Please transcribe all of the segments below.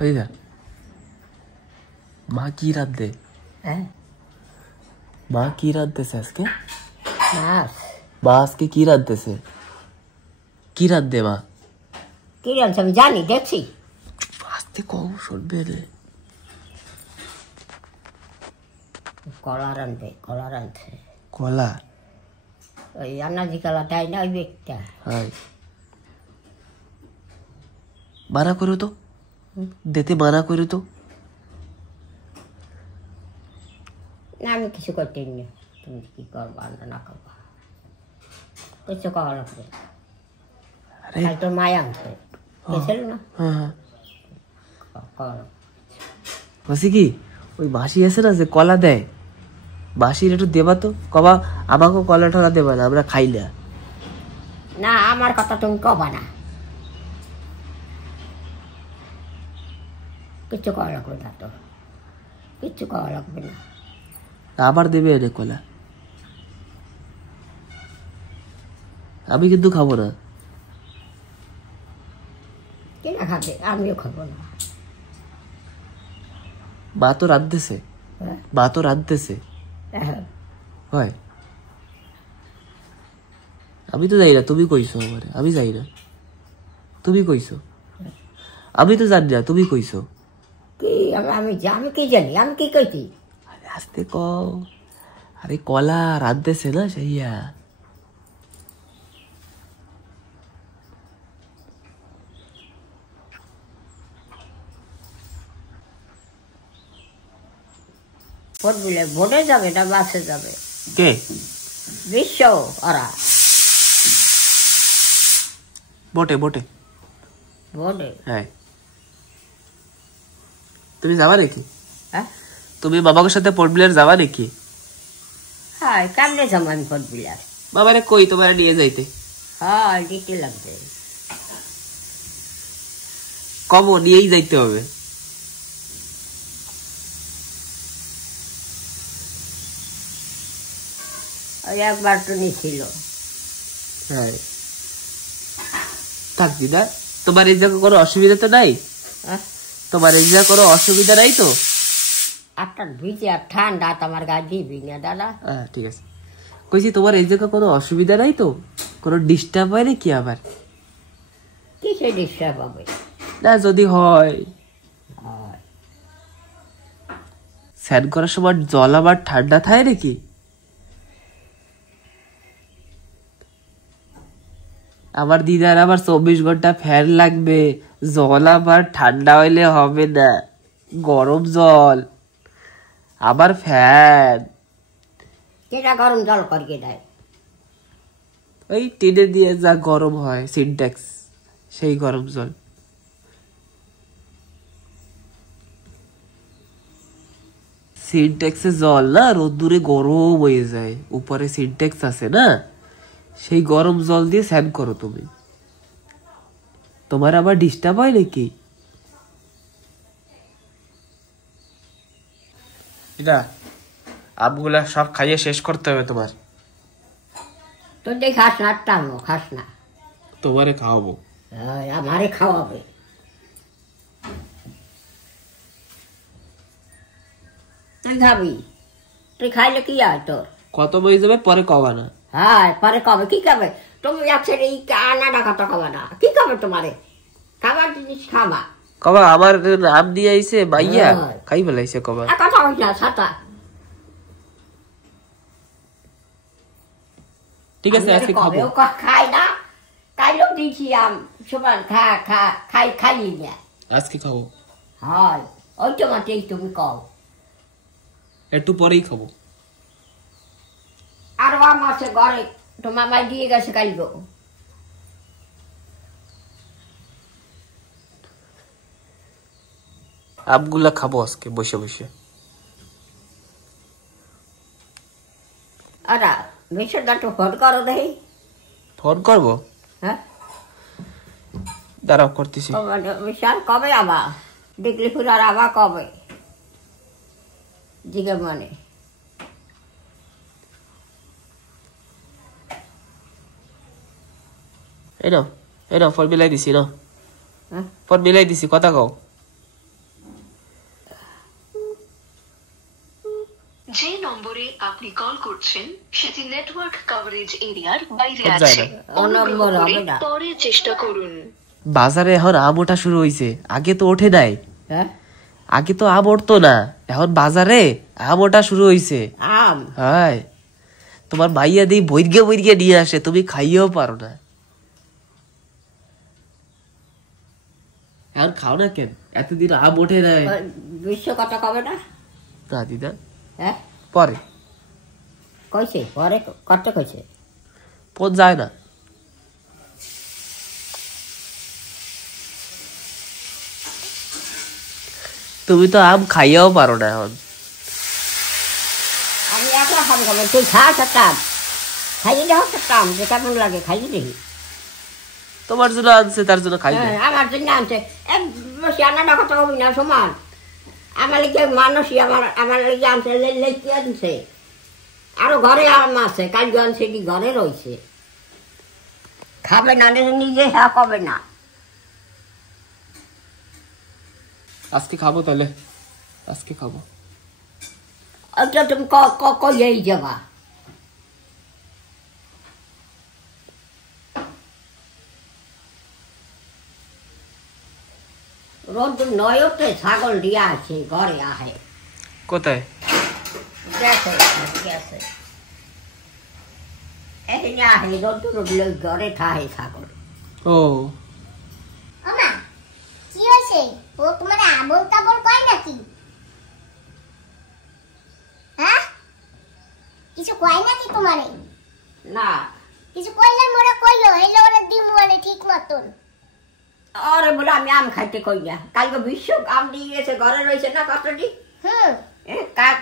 হই না মা কি রাঁধে হ্যাঁ মা কি রাঁধতেছে আজকে মাছ মা আজকে কি রাঁধতেছে কি রাঁধে মা কি রাঁধছে আমি জানি দেখছি আস্তে কম শুনবে রে কলা রাঁধবে কলা রাঁধছে কলা ওই আনাজি কলা দেয় না ওই ব্যক্তিটা হাই মানা করো তো দিতে মানা করো তো না আমি কিছু করতে নি তুমি কি করবা না করবা কিছু করা লাগবে আরে কাল তোর মায় আনছে গেছিল না হ্যাঁ কর বসে কি ওই মাসি আছে না যে কলা দেয় মাসির একটু দেবা তো কবা আমাকে কলা টলা দেবা না আমরা খাই না না আমার কথা তুমি কবা না কিচ্ছু করা লাগবে না তো কিচ্ছু করা লাগবে না আবার দেবে এনে কলা আমি কিন্তু খাবো না কিনা খাবে আমিও খাবো না মা তো রাঁধতেছে হ্যাঁ মা তো রাঁধতেছে হ্যাঁ হয় আমি তো যাই না তুমি কইছো আমারে আমি যাই না তুমি কইছো আমি তো জানি না তুমি কইছো কি আমি আমি কি জানি আমি কি কইছি আরে আস্তে ক আরে কলা রাঁধতেছে না সেইয়া ভোট দিলে ভোটে যাবে না বাসে যাবে কে বিশ্ব ওরা বটে বটে ভোটে হ্যাঁ তুমি যাবা নাকি হ্যাঁ তুমি বাবাকে সাথে পোর্ট ব্লেয়ার যাবা নাকি হ্যাঁ কেমনে যাবো আমি ভোট বিলার বাবারে কই তোমার নিয়ে যাইতে হ্যাঁ দিতে লাগবে কমও নিয়েই যাইতে হবে ওই একবার তো নিছিল হ্যাঁ থাক দিদা তোমার এই জায়গা কোনো অসুবিধা তো নাই হ্যাঁ তোমার এই জায়গা কোনো অসুবিধা নাই তো একটা ভিজে আর ঠান্ডা তোমার গা দিবি না দাদা হ্যাঁ ঠিক আছে কইছি তোমার এই জায়গা কোনো অসুবিধা নাই তো কোনো ডিস্টার্ব হয় নাকি আবার কিসে ডিস্টার্ব হবে না যদি হয় হয় স্নান করার সময় জল আবার ঠান্ডা থাকে নাকি আমার দিদার আবার 24 ঘন্টা ফ্যান লাগবে জল আবার ঠান্ডা হইলে হবে না গরম জল আবার ফ্যান কেটা গরম জল করিয়ে দেয় ওই টেনে দিয়ে যা গরম হয় সিনট্যাক্স সেই গরম জল সিনট্যাক্সে জল না রোদ্দুরে গরম হয়ে যায় উপরে সিনট্যাক্স আছে না সেই গরম জল দিয়ে স্নান করো তুমি তোমার আবার ডিস্টার্ব হয় নাকি এটা আমগুলা সব খাইয়ে শেষ করতে হবে তোমার তোর দিয়ে খাস না টানো খাস না তোমারে খাওয়াবো আমারে খাওয়াবে তুই খাবি তুই খাইলে কি হয় তোর কত বই যাবে পরে কবা না হ্যাঁ পরে কবে কি খাবে তুমি যাচ্ছে এই আনাটা কত খাবে না কি খাবে তোমারে খাবার জিনিস খাবা কবা আমার নাম দিয়ে আইছে মাইয়া হ্যাঁ। খাই ফেলাইছে কবা কথা হয় না ছাতা ঠিক আছে আজকে খাবো কবেও খাই না কাইলেও দিয়েছি সমান খাই না আজকে খাবো হয় ওই তোমাতেই তুমি কও একটু পরেই খাবো আর মাসে ঘরে তোমার মাই দিয়ে গেছে কাইল আমগুলা খাবো আজকে বসে বসে আর বেশির গাটো ফোন করো দেখি ফোন করবো হ্যাঁ দাঁড়াও করতেছি বিশাল কবে আবার দেখলি ফুলার আবার কবে জিগে মানে এই নাও ফোন মিলাই দিছি না ফোন মিলাই দিছি কথা কও আপনি কল করছেন সেটি নেটওয়ার্ক কভারেজ এরিয়ার বাইরে যায় আছে। না। অনুগ্রহ নম্বর করে হবে না। পরে চেষ্টা করুন। বাজারে এখন আম ওঠা শুরু হয়েছে, আগে তো ওঠে নাই। হ্যাঁ আগে তো আম উঠতো না, এখন বাজারে আম ওঠা শুরু হয়েছে। আম হাই, তোমার মাইয়া দিয়ে বইরগে বইরগে নিয়ে আসে, তুমি খাইয়েও পারো না। এখন খাও না কেন? এতদিন আম ওঠে নাই। বিশ্ব কথা কবে না? না দিদা, হ্যাঁ পরে কইছে পরে কত কইছে? ফোন যায় না। তুমি তো আম খাইয়াও পারো না এখন। আমি একলা খাবো খাবো, তুই খা একটা আম খাইয়ে দেখো একটা আম যে কেমন লাগে খাইয়ে দেখি। তোমার জন্য আনছে, তার জন্য খাই না। হ্যাঁ, আমার জন্য আনছে এক বেশি আনাটা কথা হবি না সমান। আমার লিখে মানুষই আমার লিখে আনছে লেখি আনছে। আরো ঘরে আম আছে, কাল আনছে কি ঘরে রয়েছে। খাবে না নিজে হ্যাঁ কবে না। আজকে খাবো তাহলে, আজকে খাবো। ওটা তুমি কইয়েই যাবা। রোদ নয়তে ছাগল দিয়া আছে ঘরে আহে। কোথায়? গেছে গেছে এখানে আহে রোদ ঘরে থাহে ছাগল। ও ওমা কি হয়েছে? ও তোমার আবল তাবল কয় নাকি? হ্যাঁ কিছু কয় নাকি তোমারে? না কিছু কইলে মোরা কইলো এলে ওরা দিম বলে ঠিক মতন। আরে বলে আমি আম খাইতে কই না, কালকে বিশ্ব আম দিয়ে গেছে ঘরে রয়েছে না কতটি।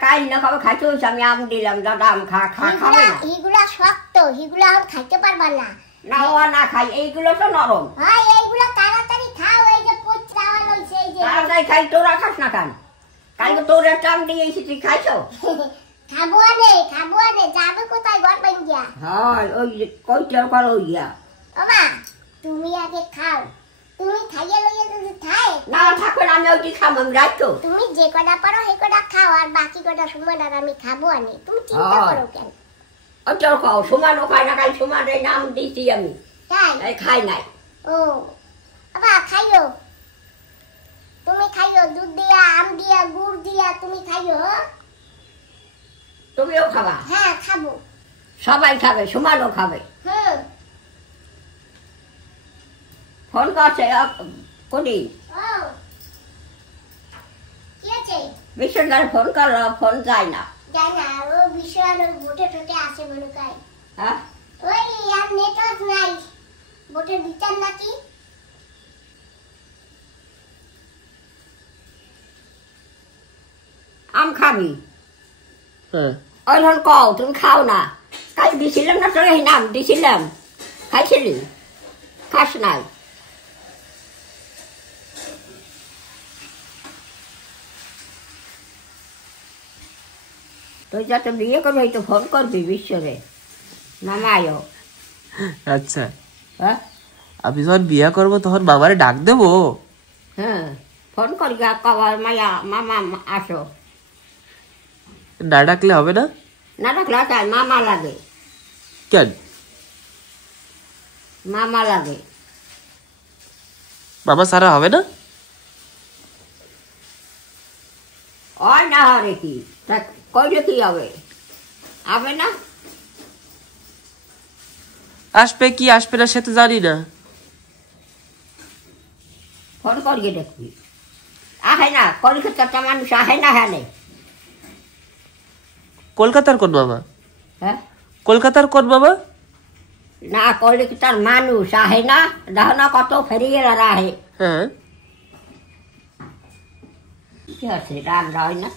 কাল না খাবে খাইতে হয়েছে, আমি আম দিলাম দাদা আম খা খা খাবে না। এগুলা শক্ত, এগুলা আর খাইতে পারবা না। না ও না খাই, এইগুলো তো নরম। হ্যাঁ এইগুলা তাড়াতাড়ি খাও, এই যে পুচরা হইছে এই যে। তাড়াতাড়ি খাই, তোরা খাস না কেন? কালকে তোর একটা আম দিয়ে এসেছি, খাইছো? খাবো আনে যাবে কোথায় ঘর ভাঙ্গিয়া? হ্যাঁ ওই যে কইটার করো ইয়া। ওমা তুমি আগে খাও, তুমি খাইয়ে লইয়ে যদি খায় না থাকবে না, আমি ওইটি খাবো, আমি রাখতো। তুমি যে কটা পারো সেই কটা খাও, আর বাকি কটা সময় আর আমি খাবো আনে। তুমি চিন্তা করো কেন? ওইটাও খাও, সমানও খাই না, কাল সমানের নাম দিয়েছি আমি, তাই? এই খাই নাই। ও বাবা খাইও, তুমি খাইও দুধ দিয়া আম দিয়া গুড় দিয়া তুমি খাইও। তুমিও খাবা? হ্যাঁ খাবো। সবাই খাবে, সমানও খাবে। ফোন করছে করি ও কি আছে? বিশ্বনাথ ফোন করলো, ফোন যায় না। জানি না, ও বিষয় ভোটে টোটে আছে মনে হয়। হ্যাঁ ওই আর নেটওয়ার্ক নাই, ভোটে দিতেন নাকি? আম খাবি? হ্যাঁ, ওই ধর কও তুমি খাও না, কাল দিছিলাম না তোর এই নাম দিছিলাম, খাইছিলি? খাস নাই? তুই যাতে বিয়ে করবি তো ফোন করবি বিশ্বরে, মামায়ও। আচ্ছা, হ্যাঁ আমি যখন বিয়া করবো তখন মামারে ডাক দেবো। হ্যাঁ ফোন করি কবার মায়া মামা আসো। না ডাকলে হবে না? না ডাকলে চাই, মামা লাগে। কেন? মামা লাগে। মামা সারা হবে না? ওই না হরে কি তা কইলে কি হবে? হবে না? আসবে কি আসবে না সে তো জানি না। ফোন করিয়ে দেখবি। আহে না, কলিকাতার মানুষ আহে না, হ্যাঁ নেই। কলকাতার কোন মামা? হ্যাঁ কলকাতার কোন মামা? না কলিকাতার মানুষ আহে না, দেখো না কত ফেরিয়েরা আহে। হ্যাঁ, কি আছে রান হয় না?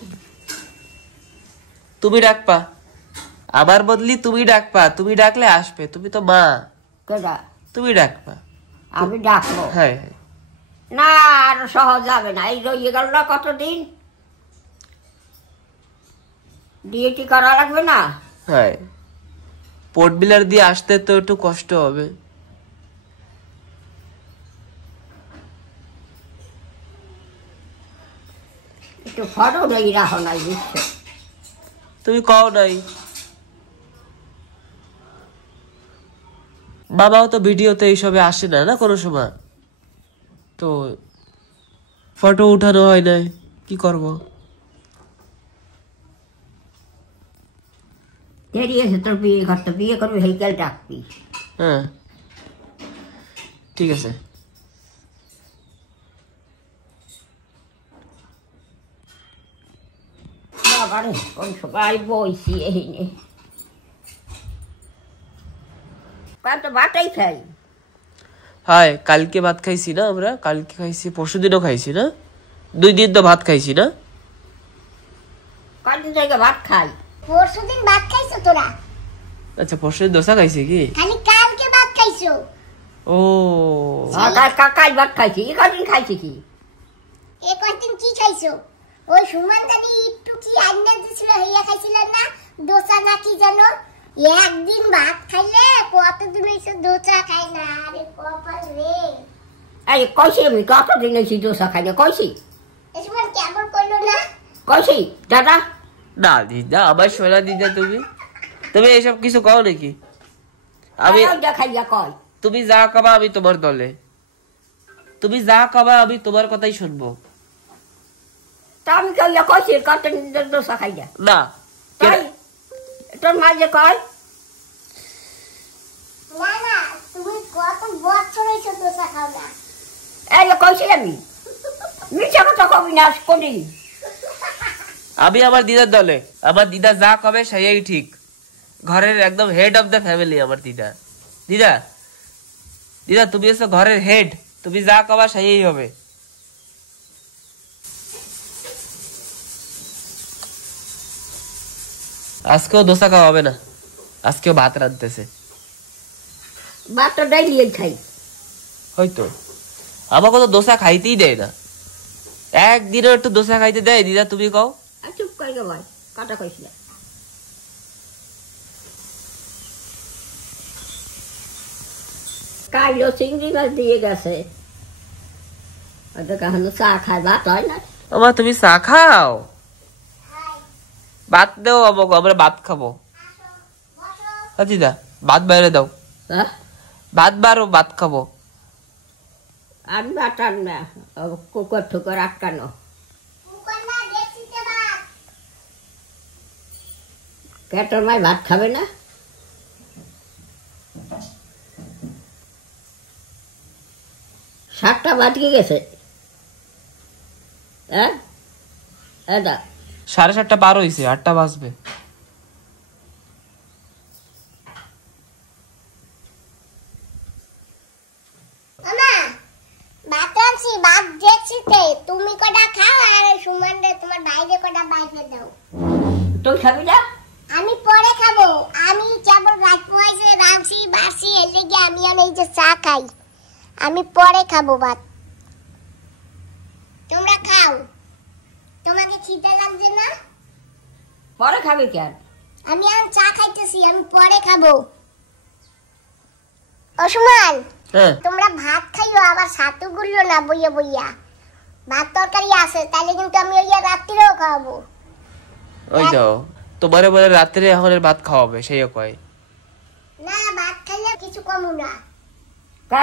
তুমি ডাকপা, আমার বদলি তুমি ডাকপা, তুমি ডাকলে আসবে, তুমি তো মা, কেডা? তুমি ডাকপা। আমি ডাকবো? হ্যাঁ হ্যাঁ, না আর সহজ যাবে না, এই রয়ে গেল না কতদিন, ডিএটি করা লাগবে না? হ্যাঁ, পোর্ট বিলার দিয়ে আসতে তো একটু কষ্ট হবে। একটু ফটো নেই রাখো নাই বুঝছো? তুমি কও নাই, বাবাও তো ভিডিওতে এইসবে আসে না না কোনো সময়, তো ফটো উঠানো হয় না, কি করব? দেরি আছে তোর বিয়ে করতে, বিয়ে করবি হেইকেল ডাকবি। হ্যাঁ ঠিক আছে। বাবারে কোন সবাই বইছি এইনে তো ভাতই খাই। হায় কালকে ভাত খাইছি না আমরা, কালকে খাইছি, পরশুদিনও খাইছি না, 2 দিন তো ভাত খাইছি না। কদিন থেকে ভাত খাই? পরশুদিন ভাত খাইছো তোরা? আচ্ছা পরশুদিন দোসা খাইছি কি? খালি কালকে ভাত খাইছো? ও কাল ভাত খাইছি, এই কদিন খাইছি কি? এ কয়দিন কি খাইছো? ওই সুমান জানি একটু কি আইনা দিছিল হইয়া খাইছিলেন না, দোসা না কি জানো? একদিন ভাত খাইলে কতদিন হইছে দোসা খাই না। আরে কপাল রে। এই কইছি আমি কতদিন হইছি দোসা খাই না, কইছি? এই সুমান কেমন কইলো না? কইছি দাদা? না দিদা, আমার সোনা দিদা, তুমি এইসব কিছু কও নাকি? আমি খাইয়া কয় তুমি যা কবা আমি তোমার দলে, তুমি যা কবা আমি তোমার কথাই শুনবো। তা আমি কইয়া কইছি কতদিন দোসা খাই না? না তাই তোর মা যে কয় না না, তুমি কত বছর হইছে দোসা খাও না? এই কইছি আমি, মিথ্যা কথা কবি না কোনদিন। আমি আমার দিদার দলে, আমার দিদা যা কবে সেই ঠিক, ঘরের একদম হেড অফ দ্য ফ্যামিলি আমার দিদা। দিদা দিদা তুমি হচ্ছে ঘরের হেড, তুমি যা কবা সেই হবে। আজকেও দোসা খাওয়া হবে না, আজকেও ভাত রাঁধতেছে। ভাত তো ডাইলি খাই। হয়তো আমাকে তো দোসা খাইতেই দেয় না, একদিনও একটু দোসা খাইতে দেয় দিদা? তুমি কও। চুপ করে গে ভাই, কথা কইস না। কাইলো চিংড়ি মাছ দিয়ে গেছে, চা খায়, ভাত হয় না। আমার তুমি চা খাও? ভাত দাও আমাকে, আমরা ভাত খাবো। দিদা ভাত বাইরে দাও, ভাত বারো, ভাত খাবো। আমি ভাত আন না, কুকুর ঠুকুর আটকানো। পেটের মায় ভাত খাবে না? সাতটা বাজকে গেছে। হ্যাঁ 7:30 পার হয়েছে, 8টা বাজবে। তুমি কটা খাও আর সুমন রে তোমার বাইরে কটা বাইরে দাও। তুই খাবি না? আমি পরে খাবো, আমি কেবল রাত পয়সে রাঁধছি বাসি এলে গিয়ে আমি এই যে চা খাই, আমি পরে খাবো ভাত। তোমরা খাও, তোমাকে খিদে লাগছে না? পরে খাবি কেন? আমি এখন চা খাইতেছি, আমি পরে খাবো। অসমান তোমরা ভাত খাইও, আবার সাতু গুলো না বইয়া বইয়া। ভাত তরকারি আছে তাহলে কিন্তু আমি ওই রাত্রিরেও খাওয়াবো। ওই যাও তোমারে বলে রাত্রে এখন ভাত খাওয়াবে, সেইও কয় না, ভাত খাইলে কিছু কমু না।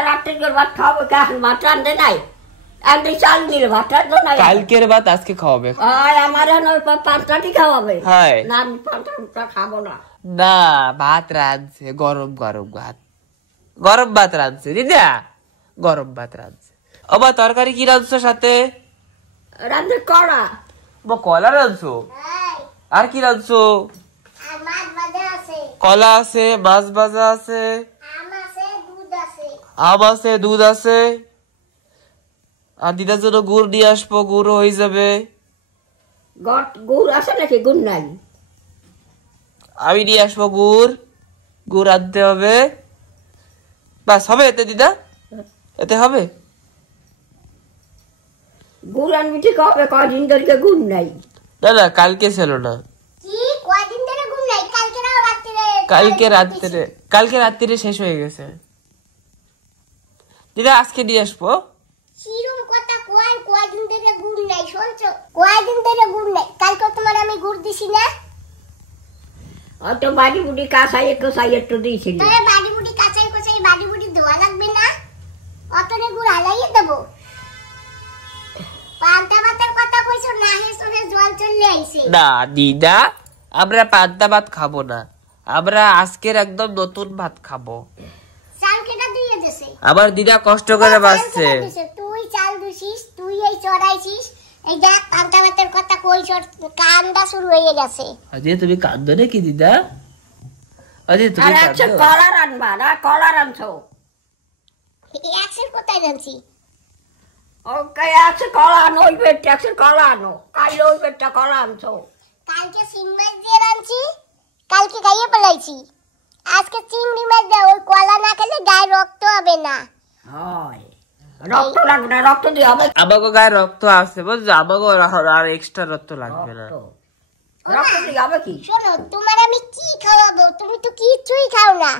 রাত্রির ভাত খাওয়াবে, ভাত রান্ধে নাই, আমি চাল দিলে ভাত রান্ধো নাই। কালকের ভাত আজকে খাওয়াবে। আমার 5টাটি খাওয়াবে। না আমি 5টা খাবো না। না ভাত রাঁধছে, গরম গরম ভাত, গরম ভাত রাঁধছে দিদা, গরম ভাত রাঁধছে। ওবা তরকারি কি রাঁধছো সাথে? রাঁধে কলা। কলা রাঁধছো? আর কি রাঁধছো? কলা আছে, মাছ ভাজা আছে, আম আছে, দুধ আছে। আর দিদার জন্য গুড় নিয়ে আসবো, গুড় হয়ে যাবে। গুড় আছে নাকি? গুড় নাই, আমি নিয়ে আসবো গুড়, গুড় আনতে হবে। বাস হবে এতে দিদা, এতে হবে। গুড় আনবি ঠিক হবে, কদিন ধরে গুড় নাই। না না কালকে ছিল না, কালকে রাত্রে শেষ হয়ে গেছে। দিদা আজকে নিয়ে আসবো। বাড়ি বুড়ি কাঁচাই একটু দিয়েছিল। বাড়ি বুড়ি কাঁচাই কোচাই বাড়ি অতরে গুড় হালাইয়ে দেবো পান্তা ভাতের কথা কইছো না হে শুনে জল চলে আইছে না দিদা আমরা পান্তা ভাত খাবো না, আমরা আজকের একদম নতুন ভাত খাবো। চাল কেটা দিয়ে দিছে আমার দিদা কষ্ট করে বাঁচছে। তুই চাল দিছিস, তুই এই চড়াইছিস, এই দেখ পান্তা ভাতের কথা কইছো কান্দা শুরু হয়ে গেছে। আজে তুমি কাঁদো নাকি দিদা? আজে তুমি আর আছে কাঁদো? কলা রানবা না, কলা রানছো? একশোর কোথায় জানছি? ওকে আছে কলা আনো, ওই বেডটা আছে কলা আনো, কাল ওই বেডটা কলা আনছো। কালকে চিংড়ি মাছ দিয়ে রাঁধছি, কালকে গাইয়ে পেলাইছি, আজকে চিংড়ি মাছ দিয়ে। ওই কলা না খেলে গায়ে রক্ত হবে না। হয় রক্ত লাগবে না, রক্ত দিয়ে হবে। আমাকে গায়ে রক্ত আছে বুঝছো, আমাকে আর এক্সট্রা রক্ত লাগবে না। রক্ত দিয়ে হবে কি? শোনো, তোমার আমি কি খাওয়াবো? তুমি তো কিছুই খাও না।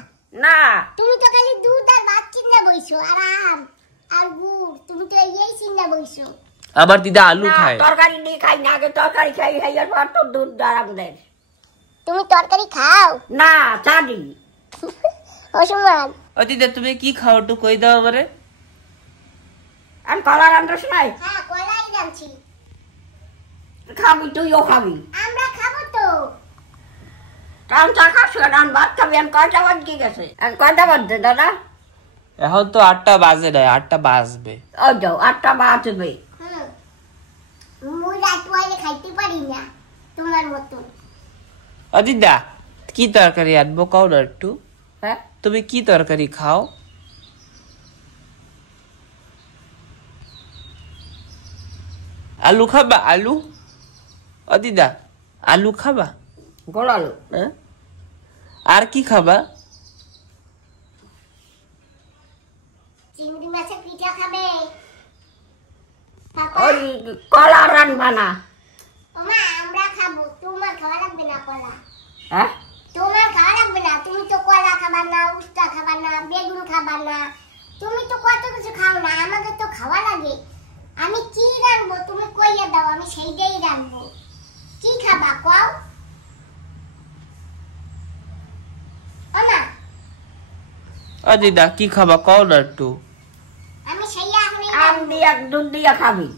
না তুমি তো খালি দুধ আর ভাত চিন্তা বইছো, আর আম আর গুড়, তুমি তো এই চিন্তা বইছো। আমার দিদা আলু না, খায়। তরকারি দিয়ে খাই না, আগে তরকারি খাই, খাইয়ার পর তো দুধ দাঁড়াম দেয়। তুমি তরকারি খাও না চাঁদি অসমান? ও দিদা তুমি কি খাও একটু কই দাও আমারে। আমি কলা রান্নার সময় হ্যাঁ, কলাই রাঁধছি। খাবি, তুইও খাবি। আমরা খাবো তো। কারণ চা খাস, রান ভাত খাবি। আমি কয়টা বাজ গিয়ে গেছে, আমি কয়টা বাজছে দাদা? এখন তো 8টা বাজে নাই, 8টা বাজবে। ওই যাও 8টা বাজবে। মুই রাত ওয়াইলে খাইতে পারি না তোমার মতন। ও দিদা কি তরকারি আনবো কও না একটু। হ্যাঁ তুমি কি তরকারি খাও? আলু খাবা? আলু? ও দিদা আলু খাবা? গোলালো হ্যাঁ? আর কি খাবা? চিংড়ি মাছের পিঠা খাবে? ওই কলা রানবা না? ওমা, আমরা খাবো, তোমার খাওয়া লাগবে না কলা। হ্যাঁ তোমার খাওয়া লাগবে না, তুমি তো কলা খাবা না, উস্তা খাবা না, বেগুন খাবা না, তুমি তো কত কিছু খাও না, আমাদের তো খাওয়া লাগে। আমি কি রাখবো তুমি কইয়া দাও, আমি সেইটাই রাখবো। কি খাবা কও? ওমা, ও দিদা কি খাবা কও না একটু। আমি সেই এখনই আম দিয়া দুধ দিয়া খাবি?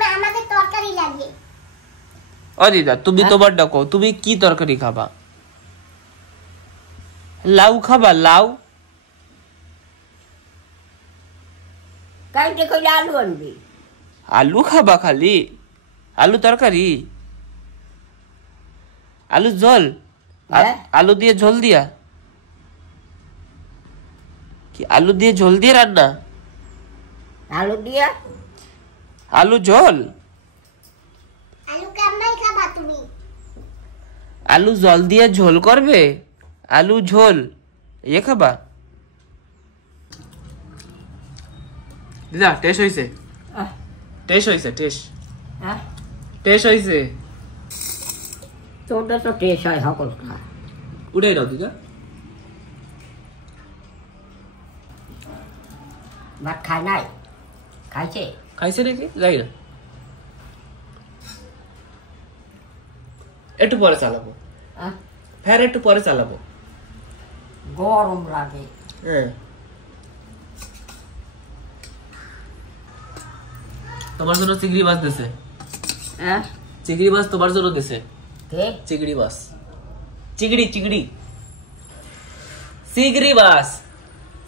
না, আমাদের তরকারি লাগে। ও দিদা তুমি তোমার ডাকো, তুমি কি তরকারি খাবা? লাউ খাবা? লাউ? কাইতে কইলে আলু আনবি? আলু খাবা খালি? আলু তরকারি? আলু ঝোল? হ্যাঁ। আলু দিয়ে ঝোল দিয়া? কি আলু দিয়ে ঝোল দিয়ে রান্না? আলু দিয়া আলু ঝোল? আলু কেমন খাবা তুমি? আলু জল দিয়ে ঝোল করবে? আলু ঝোল ইয়ে খাবা? দিদা টেস্ট হইছে? টেস্ট হইছে? টেস্ট হ্যাঁ টেস্ট হইছে? তোদের তো টেস্ট হয় সকল খা। উঠাই দাও দিদা। ভাত খায় নাই? খাইছে? খাইছে নাকি যাই না, একটু পরে চালাবো, ফের একটু পরে চালাবো, গরম লাগে। হ্যাঁ তোমার জন্য চিংড়ি মাছ দিছে। হ্যাঁ চিংড়ি মাছ তোমার জন্য দিছে। কে? চিংড়ি মাছ, চিংড়ি চিংড়ি চিংড়ি মাছ।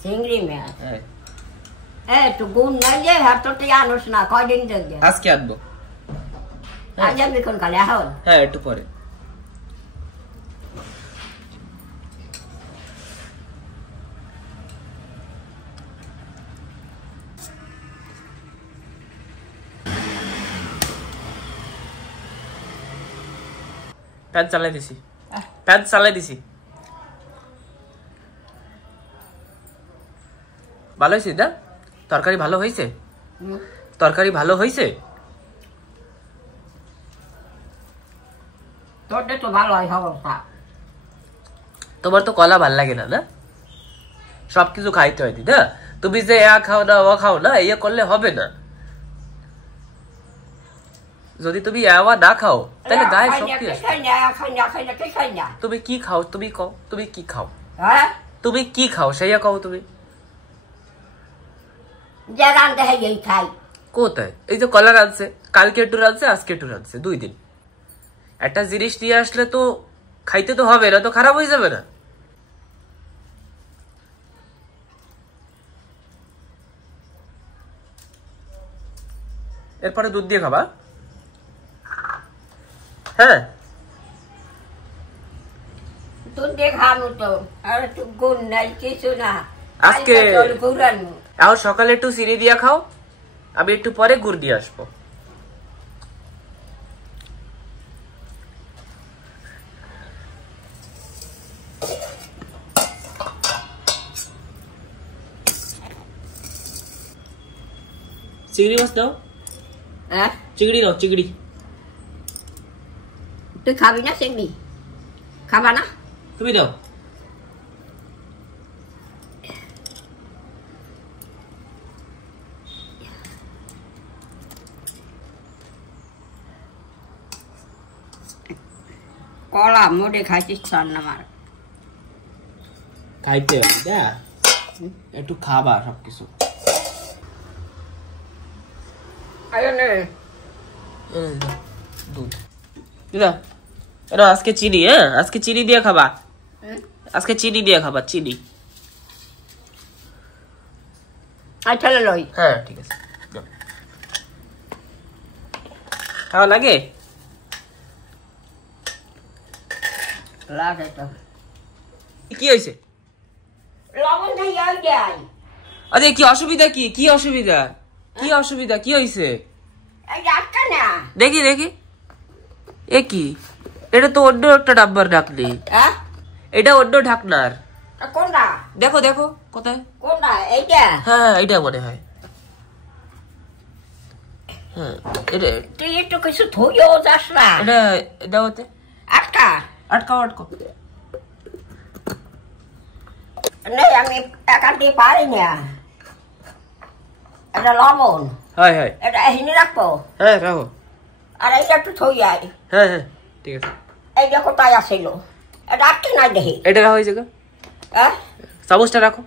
চিংড়ি মাছ? হ্যাঁ একটু গুণ নাই যে হাতটি আনোস না, কয়দিন দেখবে? আজকে আনবো। আজ আমি কোন কালে এখন? হ্যাঁ একটু পরে। ফ্যান চালাই দিছি, ফ্যান চালাই দিছি। ভালো হয়েছে দা? তরকারি ভালো হয়েছে? তরকারি ভালো হয়েছে? তোরটা তো ভালো হয় খবর খা। তোমার তো কলা ভাল লাগে না, না? সবকিছু খাইতে হয় দিদা, তুমি যে এ খাও না ও খাও না ইয়ে করলে হবে না। যদি তুমি এওয়া না খাও তাহলে গায়ে শক্তি আসবে। তুমি কি খাও? তুমি কও তুমি কি খাও? হ্যাঁ তুমি কি খাও সেইয়া কও তুমি। যে রান্ধে এই খাই। কোথায়? এই যে কলা রাঁধছে, কালকে একটু রাঁধছে, আজকে একটু রাঁধছে, 2 দিন। একটা জিনিস নিয়ে আসলে তো খাইতে তো হবে, না তো খারাপ হয়ে যাবে না? এরপরে দুধ দিয়ে খাবা? হ্যাঁ, দুধ দিয়ে খাবো তো, আর একটু গুণ নাই কিছু না। আজকে এখন সকালে একটু চিনি দিয়া খাও, আমি একটু পরে গুড় দিয়ে আসবো। চিংড়ি মাছ দাও। হ্যাঁ, চিংড়ি দাও, চিংড়ি। তুই খাবি না চিংড়ি? খাবা না? তুমি দাও। কলা মোটে খাইছিস না আমার। খাইতে হবে, একটু খাবা সবকিছু। দুধ দিদা, এটা আজকে চিনি, হ্যাঁ আজকে চিনি দিয়ে খাবা, আজকে চিনি দিয়ে খাবা, চিনি। আচ্ছা লই। হ্যাঁ ঠিক আছে, খাওয়া লাগে? লাগে তো। কি হয়েছে? লবণ খাই যাই। আরে কি অসুবিধা? কি কি অসুবিধা? কি অসুবিধা? কি হয়েছে? এই ডাক্তার না। দেখি দেখি, এ কি? এটা তো অন্য একটা ডাব্বার ঢাকনি। হ্যাঁ, এটা অন্য ঢাকনার। কোনটা? দেখো দেখো কোথায়। কোনটা? এইটা? হ্যাঁ এটা মনে হয়। হ্যাঁ এটা তুই একটু কিছু ধুয়েও যাস না। এটা দাওতে আটকা। আটকাও আটকাও। নেই, আমি একা দিয়ে পারি না। এটা লবণ, হ্যাঁ হ্যাঁ এটা এখানে রাখবো। হ্যাঁ রাখো। আর এইটা একটু থই যাই। হ্যাঁ হ্যাঁ ঠিক আছে। এইটা কোথায় আসিল? এটা আটকে নাই দেখি। এটা রাখো এই জায়গা। হ্যাঁ, চামচটা রাখো।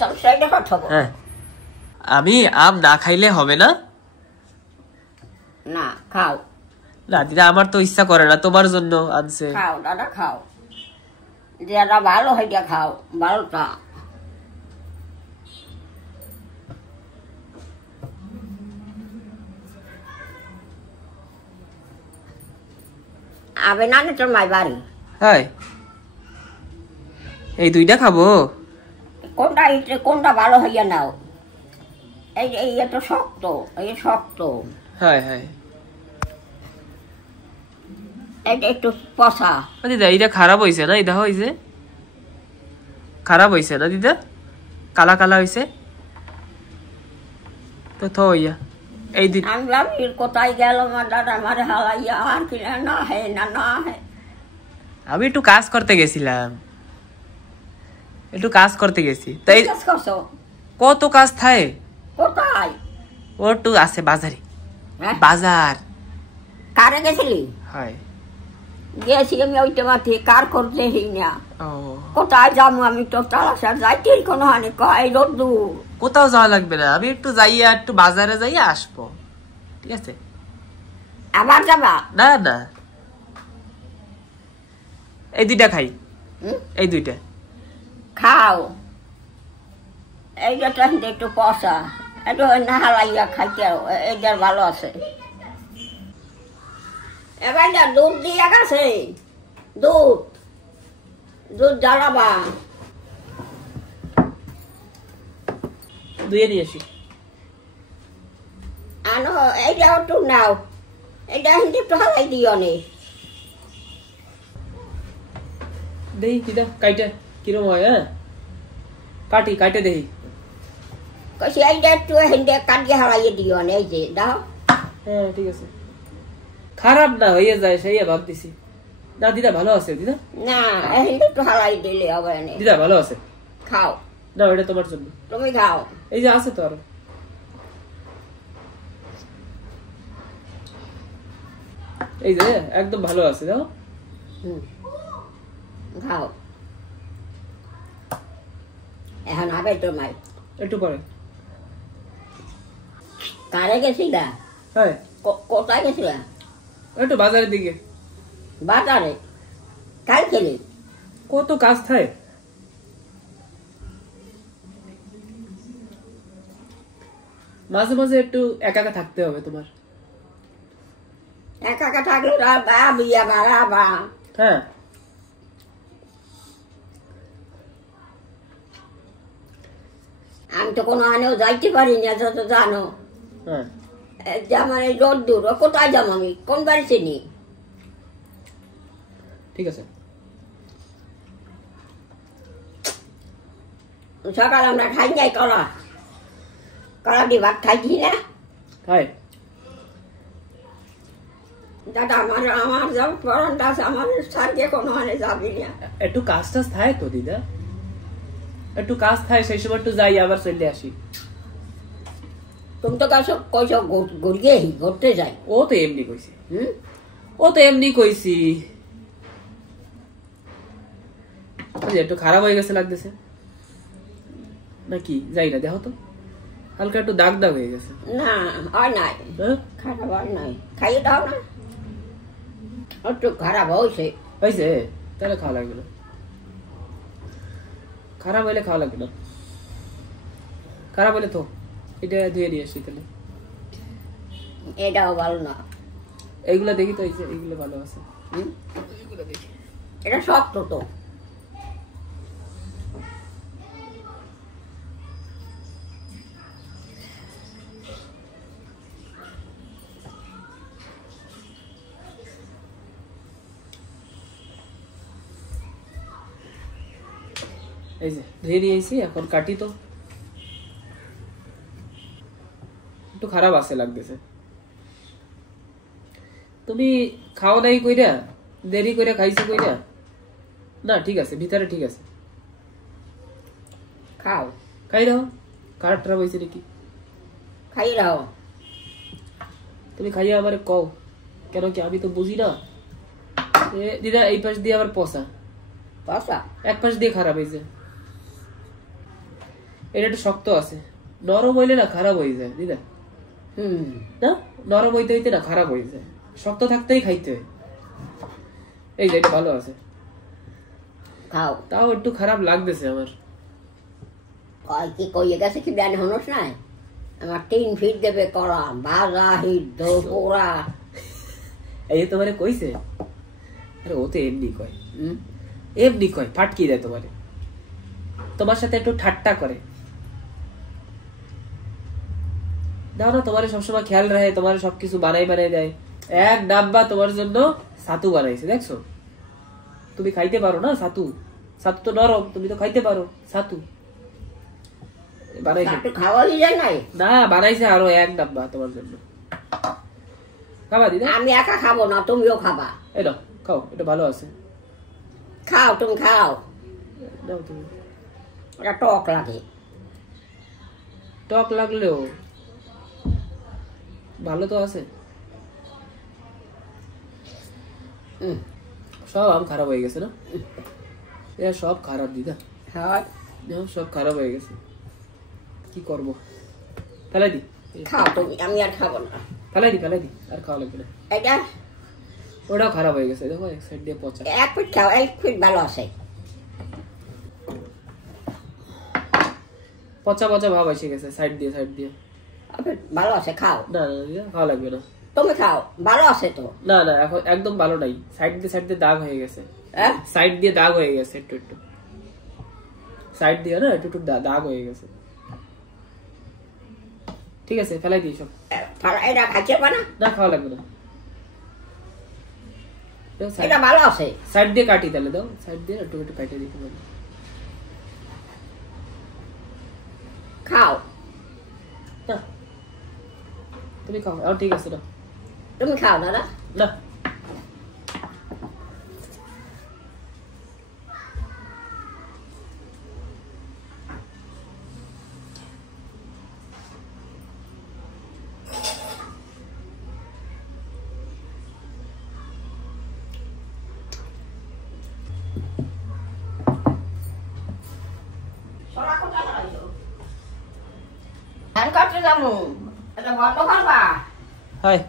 সব সাইডে পাঠাবো। হ্যাঁ, আমি আম না খাইলে হবে না? না, খাও না দিদা, আমার তো ইচ্ছা করে না, তোমার জন্য আনছে। খাও দাদা, খাও। যেটা ভালো হইটা খাও, ভালোটা। আবে না তোর মাই বাড়ি। হ্যাঁ, এই দুইটা খাবো। কোনটা ভালো হইয়া নাও। এই তো শক্ত, এই শক্ত। হ্যাঁ হ্যাঁ, এটা একটু পচা। দিদা এটা খারাপ হয়েছে না? এটা হয়েছে খারাপ হয়েছে না দিদা? কালা কালা হয়েছে তো থইয়া। এই দিন আমি ভাবি কোথায় গেল আমার দাদা, আমার হালাইয়া আর কিনা না হে না না হে। আমি একটু কাজ করতে গেছিলাম, একটু কাজ করতে গেছি তাই। কাজ করছো? কত কাজ থাকে। কোথায়? ও একটু আছে বাজারে। হ্যাঁ? বাজার। কারে গেছিলি? হয়। গেছি আমি ওইটা মাঠে, কার করতে হেই না। ও, কোথায় যাবো আমি? তো তালাশা যাইতে কোনো হানি কয় রোদ্দু। কোথাও যাওয়া লাগবে না, আমি একটু যাইয়া একটু বাজারে যাইয়া আসবো, ঠিক আছে? আবার যাবা? না না, এই দুইটা খাই। হুম? এই দুইটা খাও। এইটা তো একটু পচা, একটু না হালাইয়া খাইতে এইটার ভালো আছে। এবার দুধ দিয়া গেছে, দুধ দুধ জ্বালাবা। দুইয়ে নিয়ে আসি। আনো, এইটাও একটু নাও, এইটা কিন্তু একটু হালাই দিও নে। দেখি দিদা কাইটা কিরম হয়। হ্যাঁ কাটি কাটে দেখি। কইছি এইটা একটু হেঁটে কাটিয়ে হালাইয়ে দিও নে। এই যে দাও। হ্যাঁ ঠিক আছে, খারাপ না হয়ে যায় সেই ভাবতেছি। না দিদা ভালো আছে দিদা। না, হেঁটে একটু হালাই দিলে হবে না। দিদা ভালো আছে। খাও, না ওটা তোমার জন্য। তুমি খাও। এই যে আছে তো আরো। এই যে একদম ভালো আছে দাও। খাও। এখন আগে তো নাই একটু পরে। কারে গেছিলা হ্যাঁ কোথায় গেছিলা একটু বাজারের দিকে। বাজারে কাল খেলি কত কাজ থাকে, মাঝে মাঝে একটু একা একা থাকতে হবে তোমার। একা একা থাকলে বা বিয়া বাড়া বা হ্যাঁ আমি তো কোনো আনেও যাইতে পারি না যত জানো। হ্যাঁ যেমন এই রোদ দূর কোথায় যাবো আমি কোন বাড়ি চিনি। ঠিক আছে। সকাল আমরা খাই যাই কলা কলা দিয়ে ভাত খাইছি না হাই দাদা আমার আমার যাব পরনটা আছে আমার সাথে কোনো আনে যাবি না। একটু কাজ টাজ থাকে তো দিদা, একটু কাজ থাকে সেই সময় একটু যাই আবার চলে আসি। তুমি তো কাছে কইছো ঘুরিয়ে ঘুরতে যাই। ও তো এমনি কইছি, হুম ও তো এমনি কইছি। একটু খারাপ হয়ে গেছে লাগতেছে নাকি, যাই না দেখো তো, হালকা একটু দাগ দাগ হয়ে গেছে। না হয় নাই হ্যাঁ খারাপ হয় নাই খাইয়ে দাও না একটু খারাপ হয়েছে। হয়েছে তাহলে খাওয়া লাগবে না, খারাপ হইলে খাওয়া লাগবে না। খারাপ হইলে তো এটা ধুয়ে নিয়ে আসি তাহলে। এটাও ভালো না, এইগুলা দেখি তো, এইগুলো ভালো আছে। হুম এটা শক্ত তো। এই যে ধুয়ে নিয়ে এসেছি, এখন কাটি তো। একটু খারাপ আছে লাগতেছে। তুমি খাও নাই কইরা, দেরি করে খাইছো কইরা? না ঠিক আছে, ভিতরে ঠিক আছে, খাও খাই দাও। খারাপ টারাপ হয়েছে নাকি? খাই দাও। তুমি খাইয়া আমার কও, কেন কি আমি তো বুঝি না। দিদা এই পাশ দিয়ে আবার পচা, পচা এক পাশ দিয়ে খারাপ হয়েছে। এটা একটু শক্ত আছে, নরম হইলে না খারাপ হয়ে যায় দিদা। হুম না নরম হইতে হইতে না খারাপ হয়ে যায়, শক্ত থাকতেই খাইতে হয়। এই যে এটা ভালো আছে, খাও। তাও একটু খারাপ লাগতেছে আমার। কয় কি কইয়ে গেছে কি ব্যান হনস নাই আমার 3 ফিট দেবে করা ভাজা হিদ্ধ পোড়া। এই তোমারে কইছে? আরে ও তো এমনি কয়, হুম এমনি কয়, ফাটকি দেয় তোমারে, তোমার সাথে একটু ঠাট্টা করে। দাও না, তোমার সবসময় খেয়াল রাখে, তোমার সবকিছু বানাই দেয়। এক ডাব্বা তোমার জন্য ছাতু বানাইছে, দেখছো? তুমি খাইতে পারো না ছাতু? ছাতু তো নরম, তুমি তো খাইতে পারো ছাতু। বানাইছে একটু খাওয়াই যায় নাই। না, বানাইছে আরো এক ডাব্বা তোমার জন্য। খাবা দিদা? আমি একা খাবো না, তুমিও খাবা। এই নাও খাও, এটা ভালো আছে। খাও তুমি খাও, নাও তুমি। এটা টক লাগে। টক লাগলেও ভালো তো আছে। সব আম খারাপ হয়ে গেছে না, এরা সব খারাপ দিদা, হ্যাঁ সব খারাপ হয়ে গেছে, কি করবো? ফেলাই দি, খাও তুমি, আমি আর খাবো না। ফেলাই দি, আর খাওয়া লাগবে না। এটা ওটাও খারাপ হয়ে গেছে, দেখো এক সাইড দিয়ে পচা। 1 ফিট খাও, 1 ফিট ভালো আছে। পচা পচা ভাব এসে গেছে সাইড দিয়ে ভালো আছে, খাও। না না দিদা, খাওয়া লাগবে না। তুমি খাও, ভালো আছে তো। না না, এখন একদম ভালো নাই, সাইড দিয়ে দাগ হয়ে গেছে। হ্যাঁ সাইড দিয়ে দাগ হয়ে গেছে, একটু সাইড দিয়ে না একটু দাগ হয়ে গেছে। ঠিক আছে, ফেলাই দিই সব। এটা খাইতে পারে না, খাওয়া লাগবে না। এটা ভালো আছে। সাইড দিয়ে কাটি তাহলে, দাও সাইড দিয়ে একটু কাটে দিতে পারি। খাও না তুমি খাও, আর ঠিক আছে না। তুমি খাও দাদা। না তোরা কোথায় যাইছো ধান কাটতে যাবো এটা বন্ধ করবা হয়